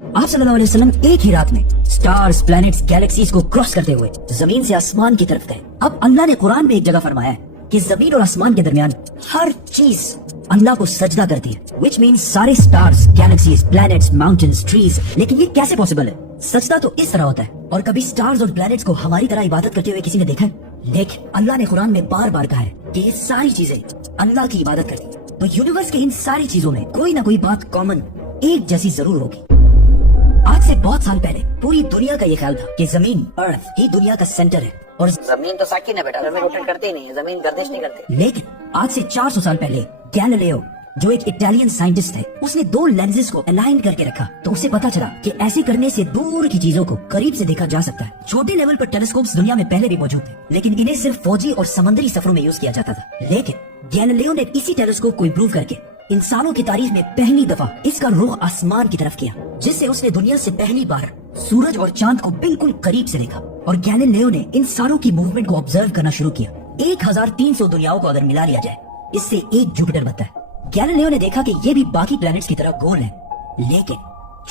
आप सल्लल्लाहु अलैहि वसल्लम एक ही रात में स्टार्स, प्लैनेट्स, गैलेक्सीज को क्रॉस करते हुए जमीन से आसमान की तरफ गए। अब अल्लाह ने कुरान में एक जगह फरमाया है कि जमीन और आसमान के दरमियान हर चीज अल्लाह को सजदा करती है, विच मीन सारे stars, galaxies, planets, mountains, trees. लेकिन ये कैसे पॉसिबल है? सजदा तो इस तरह होता है। और कभी स्टार्स और प्लैनेट्स को हमारी तरह इबादत करते हुए किसी ने देखा है? लेकिन अल्लाह ने कुरान में बार बार कहा है कि ये सारी चीजें अल्लाह की इबादत करती है। तो यूनिवर्स के इन सारी चीजों में कोई ना कोई बात कॉमन, एक जैसी जरूर होगी। आज से बहुत साल पहले पूरी दुनिया का ये ख्याल था कि जमीन, अर्थ ही दुनिया का सेंटर है और जमीन तो साकिन है बेटा, जमीन रोटेट करती नहीं है, जमीन गर्दिश नहीं करती। लेकिन आज से 400 साल पहले गैलीलियो, जो एक इटालियन साइंटिस्ट थे, उसने दो लेंसेज को अलाइन करके रखा तो उसे पता चला कि ऐसे करने से दूर की चीजों को करीब से देखा जा सकता है। छोटे लेवल पर टेलीस्कोप्स दुनिया में पहले भी मौजूद थे, लेकिन इन्हें सिर्फ फौजी और समुद्री सफरों में यूज किया जाता था। लेकिन गैलीलियो ने इसी टेलीस्कोप को इम्प्रूव करके इंसानों की तारीख में पहली दफा इसका रुख आसमान की तरफ किया, जिससे उसने दुनिया से पहली बार सूरज और चांद को बिल्कुल करीब से देखा। और गैलीलियो ने इन सारों की मूवमेंट को ऑब्जर्व करना शुरू किया। 1300 दुनियाओं को अगर मिला लिया जाए, इससे एक जुपिटर बनता है। गैलीलियो ने देखा कि ये भी बाकी प्लैनेट्स की तरह गोल है, लेकिन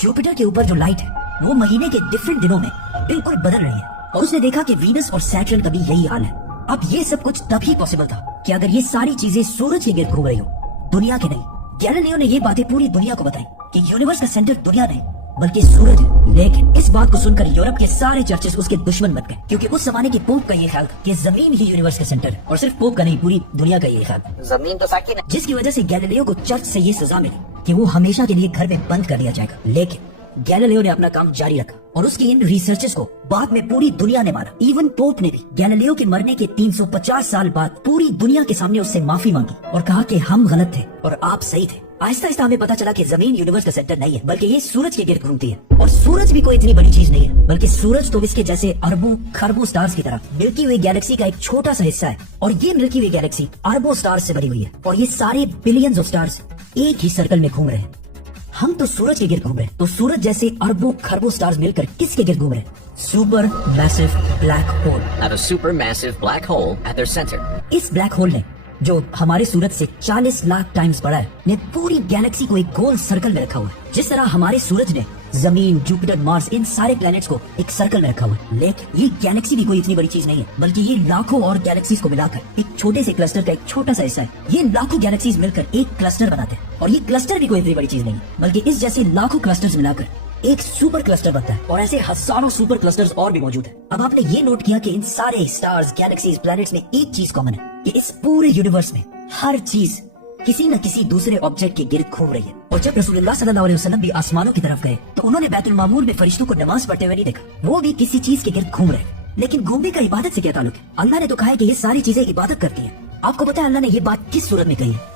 जुपिटर के ऊपर जो लाइट है वो महीने के डिफरेंट दिनों में बिल्कुल बदल रही है। और उसने देखा कि वीनस और सैटर्न का भी यही हाल है। अब ये सब कुछ तभी पॉसिबल था कि अगर ये सारी चीजें सूरज के गिर्द घूम रही हो, दुनिया के नहीं। गैलीलियो ने ये बातें पूरी दुनिया को बताई कि यूनिवर्स का सेंटर दुनिया नहीं बल्कि सूरज है। लेकिन इस बात को सुनकर यूरोप के सारे चर्चेस उसके दुश्मन बन गए, क्योंकि उस जमाने के पोप का ये ख्याल था कि जमीन ही यूनिवर्स का सेंटर है। और सिर्फ पोप का नहीं, पूरी दुनिया का ये ख्याल, जमीन तो साकिन है। जिसकी वजह से गैलीलियो को चर्च से ये सजा मिली कि वो हमेशा के लिए घर में बंद कर दिया जाएगा। लेकिन गैलीलियो ने अपना काम जारी रखा और उसकी इन रिसर्चेस को बाद में पूरी दुनिया ने माना। इवन पोप ने भी गैलीलियो के मरने के 350 साल बाद पूरी दुनिया के सामने उससे माफी मांगी और कहा कि हम गलत थे और आप सही थे। आहिस्ता आहिस्ता हमें पता चला कि जमीन यूनिवर्स का सेंटर नहीं है, बल्कि ये सूरज के गिर्द घूमती है। और सूरज भी कोई इतनी बड़ी चीज नहीं है, बल्कि सूरज तो इसके जैसे अरबों खरबों स्टार्स की तरह मिल्की वे गैलेक्सी का एक छोटा सा हिस्सा है। और ये मिल्की वे गैलेक्सी अरबों स्टार्स से बनी हुई है और ये सारे बिलियंस ऑफ स्टार्स एक ही सर्कल में घूम रहे हैं। हम तो सूरज के गिर्द घूम रहे हैं, तो सूरज जैसे अरबों खरबों स्टार्स मिलकर किसके गिर्द घूम रहे हैं? Super massive black hole. Have a supermassive black hole at their center. इस ब्लैक होल ने, जो हमारे सूरज से 40 लाख टाइम्स बड़ा है, ने पूरी गैलेक्सी को एक गोल सर्कल में रखा हुआ है। जिस तरह हमारे सूरज ने जमीन, जुपिटर, मार्स, इन सारे प्लैनेट्स को एक सर्कल में रखा हुआ है। लेकिन ये गैलेक्सी भी कोई इतनी बड़ी चीज नहीं है, बल्कि ये लाखों और गैलेक्सीज को मिलाकर एक छोटे से क्लस्टर का एक छोटा सा हिस्सा है। ये लाखों गैलेक्सीज मिलकर एक क्लस्टर बनाते हैं और ये क्लस्टर भी कोई इतनी बड़ी चीज नहीं है, बल्कि इस जैसे लाखों क्लस्टर्स मिलाकर एक सुपर क्लस्टर बनता है। और ऐसे हजारों सुपर क्लस्टर्स और भी मौजूद है। अब आपने ये नोट किया कि इन सारे स्टार्स, गैलेक्सीज, प्लैनेट्स में एक चीज कॉमन है कि इस पूरे यूनिवर्स में हर चीज किसी न किसी दूसरे ऑब्जेक्ट के गिर्द घूम रही है। और जब रसूलुल्लाह सल्लल्लाहु अलैहि वसल्लम भी आसमानों की तरफ गए तो उन्होंने बैतुल मामूर में फरिश्तों को नमाज पढ़ते हुए नहीं देखा, वो भी किसी चीज के गिर्द घूम रहे। लेकिन घूमने का इबादत से क्या ताल्लुक है? अल्लाह ने तो कहा है कि ये सारी चीजें इबादत करती है। आपको पता है अल्लाह ने ये बात किस सूरत में कही है?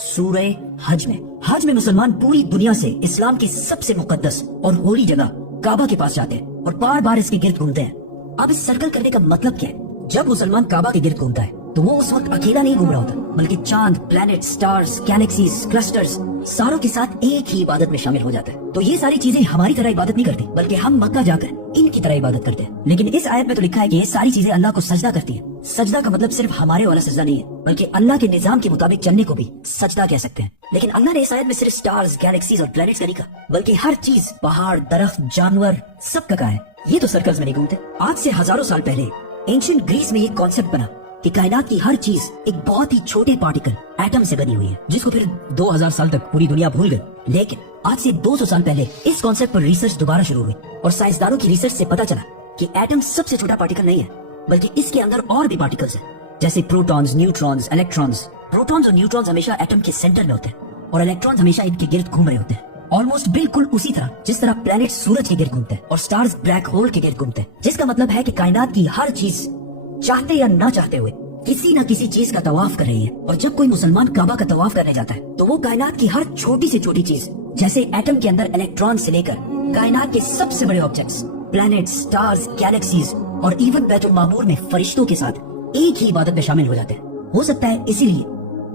सूरह हज में। हज में मुसलमान पूरी दुनिया से इस्लाम की सबसे मुकद्दस और होली जगह काबा के पास जाते हैं और बार बार इसके गिर्द घूमते हैं। अब इस सर्कल करने का मतलब क्या है? जब मुसलमान काबा के गिर्द घूमता है तो वो उस वक्त अकेला नहीं घूम रहा होता, बल्कि चांद, प्लैनेट, स्टार्स, गैलेक्सीज, क्लस्टर्स सारों के साथ एक ही इबादत में शामिल हो जाता है। तो ये सारी चीजें हमारी तरह इबादत नहीं करती, बल्कि हम मक्का जाकर इनकी तरह इबादत करते हैं। लेकिन इस आयत में तो लिखा है कि ये सारी चीजें अल्लाह को सजदा करती है। सजदा का मतलब सिर्फ हमारे वाला सजदा नहीं है, बल्कि अल्लाह के निजाम के मुताबिक चलने को भी सजदा कह सकते हैं। लेकिन अल्लाह ने इस आयत में सिर्फ स्टार्स, गैलेक्सीज और प्लैनेट्स का नहीं कहा, बल्कि हर चीज, पहाड़, दरख्त, जानवर, सब का कहा है। ये तो सर्कल्स में नहीं घूमते। आज से हजारों साल पहले एंशिएंट ग्रीस में ये कॉन्सेप्ट बना कि कायनात की हर चीज एक बहुत ही छोटे पार्टिकल, एटम से बनी हुई है, जिसको फिर 2000 साल तक पूरी दुनिया भूल गई। लेकिन आज से 200 साल पहले इस कॉन्सेप्ट पर रिसर्च दोबारा शुरू हुई और साइंसदानों की रिसर्च से पता चला कि एटम सबसे छोटा पार्टिकल नहीं है, बल्कि इसके अंदर और भी पार्टिकल्स हैं, जैसे प्रोटॉन्स, न्यूट्रॉन्स, इलेक्ट्रॉन्स। प्रोटॉन्स और न्यूट्रॉन्स हमेशा एटम के सेंटर में होते हैं और इलेक्ट्रॉन्स हमेशा इनके गिर्द घूम रहे होते हैं। ऑलमोस्ट बिल्कुल उसी तरह जिस तरह प्लैनेट सूरज के गिर्द घूमते हैं और स्टार्स ब्लैक होल के गिर्द घूमते हैं। जिसका मतलब है कि कायनात की हर चीज चाहते या ना चाहते हुए किसी न किसी चीज का तवाफ कर रही है। और जब कोई मुसलमान काबा का तवाफ करने जाता है तो वो कायनात की हर छोटी से छोटी चीज, जैसे एटम के अंदर इलेक्ट्रॉन से लेकर कायनात के सबसे बड़े ऑब्जेक्ट्स, प्लैनेट्स, स्टार्स, गैलेक्सीज और इवन बैतुल मामूर में फरिश्तों के साथ एक ही इबादत में शामिल हो जाते हैं। हो सकता है इसीलिए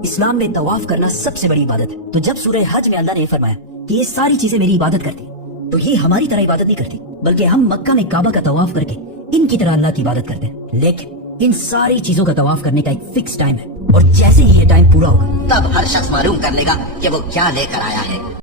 इस्लाम में तवाफ करना सबसे बड़ी इबादत है। तो जब सूरह हज में अल्लाह ने फरमाया कि ये सारी चीजें मेरी इबादत करती, तो ये हमारी तरह इबादत नहीं करती, बल्कि हम मक्का में काबा का तवाफ करके इनकी तरह अल्लाह की इबादत करते हैं। लेकिन इन सारी चीजों का तवाफ करने का एक फिक्स टाइम है और जैसे ही ये टाइम पूरा होगा तब हर शख्स मालूम कर लेगा कि वो क्या लेकर आया है।